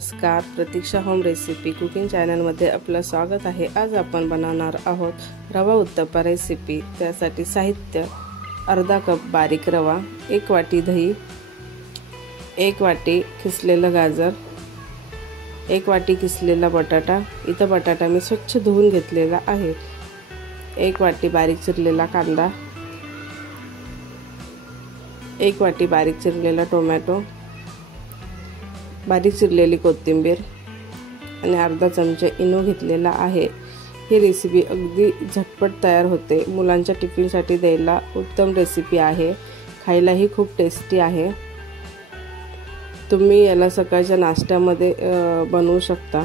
नमस्कार, प्रतीक्षा home recipe cooking चॅनलमध्ये आपलं स्वागत आहे। आज आपण बनवणार आहोत रवा उत्तप्पा रेसिपी। त्यासाठी साहित्य: अर्धा कप बारीक रवा, 1 वाटी दही, 1 वाटी किसलेलं गाजर, 1 वाटी किसलेला बटाटा। इथं बटाटा मी स्वच्छ धुवून घेतलेला आहे। 1 वाटी बारीक चिरलेला कांदा, 1 वाटी बारीक चिरलेला टोमॅटो, बारीक चिरलेली कोथिंबीर आणि अर्धा चमचा इनो घेतलेला आहे। ही रेसिपी अगदी झटपट तयार होते। मुलांच्या टिफिनसाठी द्यायला उत्तम रेसिपी आहे। खायलाही खूप टेस्टी आहे। तुम्ही याला सकाळच्या नाश्त्यामध्ये बनवू शकता।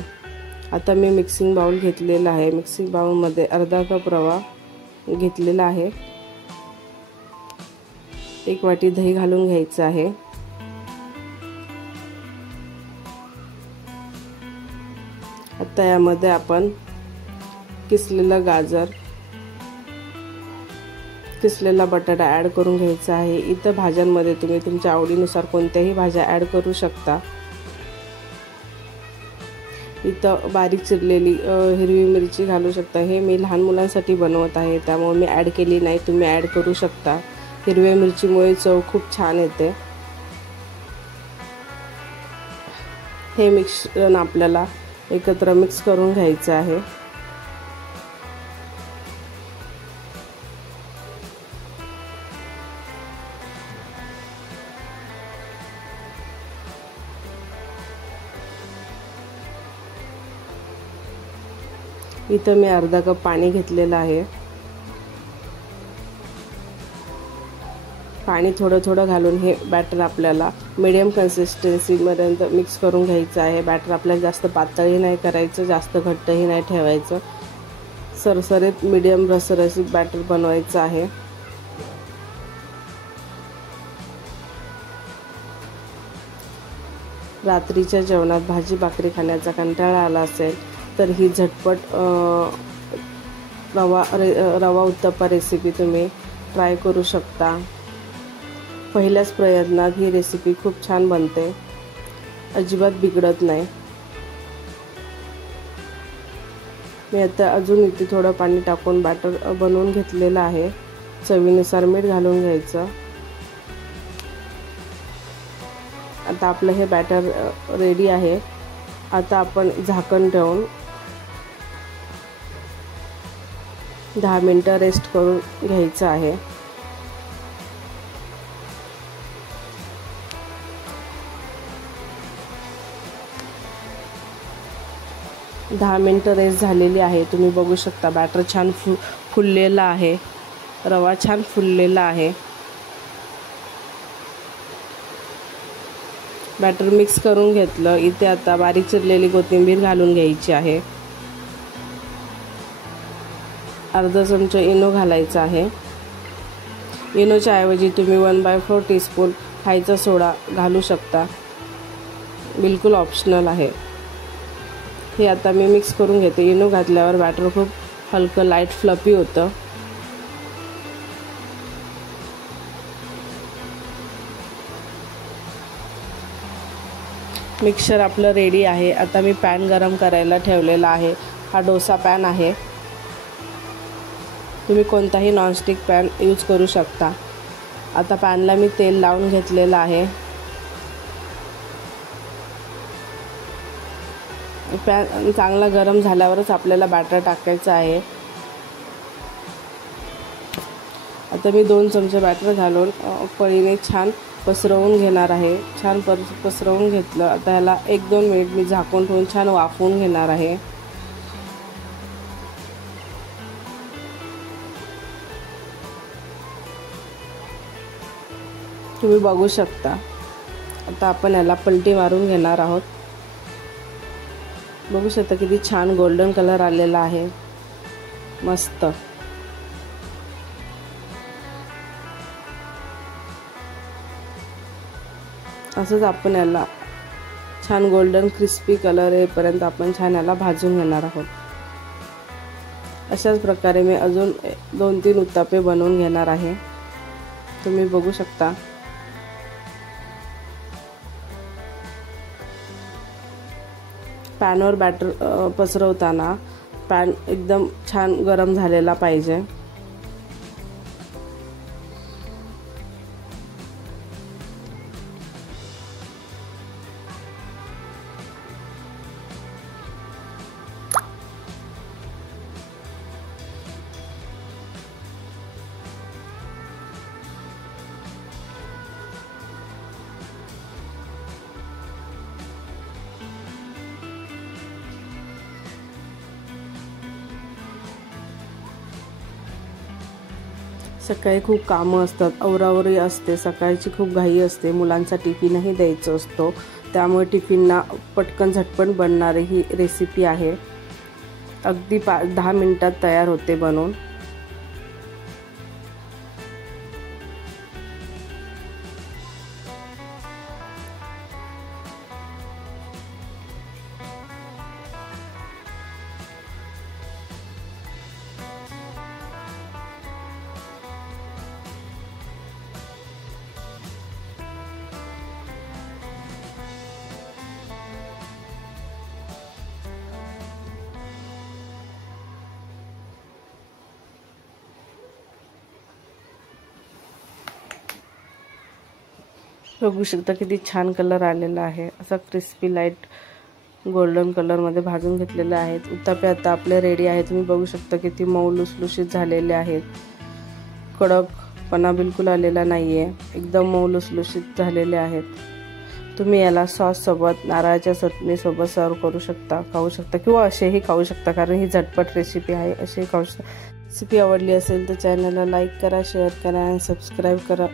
आता मी मिक्सिंग बाउल घेतलेला आहे। मिक्सिंग बाउलमध्ये अर्धा कप रवा घेतलेला आहे। 1 वाटी दही घालून घ्यायचं आहे। आता यामध्ये आपण किसलेलं गाजर, किसलेला बटाटा ॲड करून घ्यायचा आहे। इथं भाज्यांमध्ये तुम्ही तुमच्या आवडीनुसार कोणत्याही भाज्या ॲड करू शकता। इथं बारीक चिरलेली हिरवी मिरची घालू शकता। हे मी लहान मुलांसाठी बनवत आहे, त्यामुळे मी ॲड केली नाही, तुम्ही ॲड करू शकता। हिरव्या मिरचीमुळे चव खूप छान येते। हे मिश्रण आपल्याला एकत्र मिक्स करून घ्यायचं आहे। इथं मी अर्धा कप पाणी घेतलेलं आहे। पाणी थोडं थोडं घालून हे बॅटर आपल्याला मीडियम कन्सिस्टन्सीपर्यंत मिक्स करून घ्यायचं आहे। बॅटर आपल्याला जास्त पातळही नाही करायचं, जास्त घट्टही नाही ठेवायचं। सरसरीत मीडियम रसरशीत बॅटर बनवायचं आहे। रात्रीच्या जेवणात भाजी भाकरी खाण्याचा कंटाळा आला असेल तर ही झटपट रवा उत्तप्पा रेसिपी तुम्ही ट्राय करू शकता। पहिल्याच प्रयत्नात ही रेसिपी खूप छान बनते, अजिबात बिघडत नाही। मी आता अजून इथे थोडं पाणी टाकून बॅटर बनवून घेतलेलं आहे। चवीनुसार मीठ घालून घ्यायचं। आता आपलं हे बॅटर रेडी आहे। आता आपण झाकण ठेवून 10 मिनिटं रेस्ट करून घ्यायचं आहे। 10 मिनिटं रेस्ट झालेली आहे। तुम्ही बघू शकता बॅटर छान फुललेला आहे, रवा छान फुललेला आहे। बॅटर मिक्स करून घेतलं। इथे आता बारीक चिरलेली कोथिंबीर घालून घ्यायची आहे। अर्धा चमचा इनो घालायचा आहे। इनोच्या ऐवजी तुम्ही 1/4 टीस्पून खायचा सोडा घालू शकता, बिलकुल ऑप्शनल आहे। हे आता मी मिक्स करून घेते। इनो घातल्यावर बॅटर खूप हलकं लाईट फ्लफी होतं। मिक्सचर आपलं रेडी आहे। आता मी पॅन गरम करायला ठेवलेला आहे। हा डोसा पॅन आहे, तुम्ही कोणताही नॉनस्टिक पॅन यूज करू शकता। आता पॅनला मी तेल लावून घेतलेलं आहे। पॅन चांगला गरम झाल्यावरच आपल्याला बॅटर टाकायचं आहे। आता मी 2 चमचे बॅटर घालून पळीने छान पसरवून घेणार आहे। छान पसरवून घेतलं। आता ह्याला 1-2 मिनिट मी झाकून ठेवून छान वाफवून घेणार आहे। तुम्ही बघू शकता। आता आपण याला पलटी मारून घेणार आहोत। बघू शकता किती छान गोल्डन कलर आलेला आहे, मस्त। असंच आपण याला छान गोल्डन क्रिस्पी कलर येईपर्यंत आपण छान याला भाजून घेणार आहोत। अशाच प्रकारे मी अजून 2-3 उत्तप्पे बनवून घेणार आहे। तुम्ही बघू शकता। पॅनवर बॅटर पसरवताना पॅन एकदम छान गरम झालेला पाहिजे। सकाळी खूप कामं असतात, आवरावरी असते, सकाळची खूप घाई असते, मुलांचा टिफिनही द्यायचा असतो, त्यामुळे टिफिनला पटकन झटपट बनणारी ही रेसिपी आहे। अगदी 10 मिनिटात तयार होते बनवून। बघू शकता किती छान कलर आलेला आहे, असा क्रिस्पी लाईट गोल्डन कलर मध्ये भाजून घेतलेले आहेत। उत्तप्पे आता आपले रेडी आहेत। तुम्ही बघू शकता किती मऊ लुसलुशीत झालेले आहेत, कडकपणा बिलकुल आलेला नाहीये, एकदम मऊ लुसलुशीत झालेले आहेत। तुम्ही याला सॉस सोबत, नारळाच्या चटणी सोबत सर्व करू शकता, खाऊ शकता, किंवा असेही खाऊ शकता, कारण ही झटपट रेसिपी आहे, असेही खाऊ शकता। रेसिपी आवडली असेल तर चॅनलला लाईक करा, शेअर करा आणि सबस्क्राईब करा।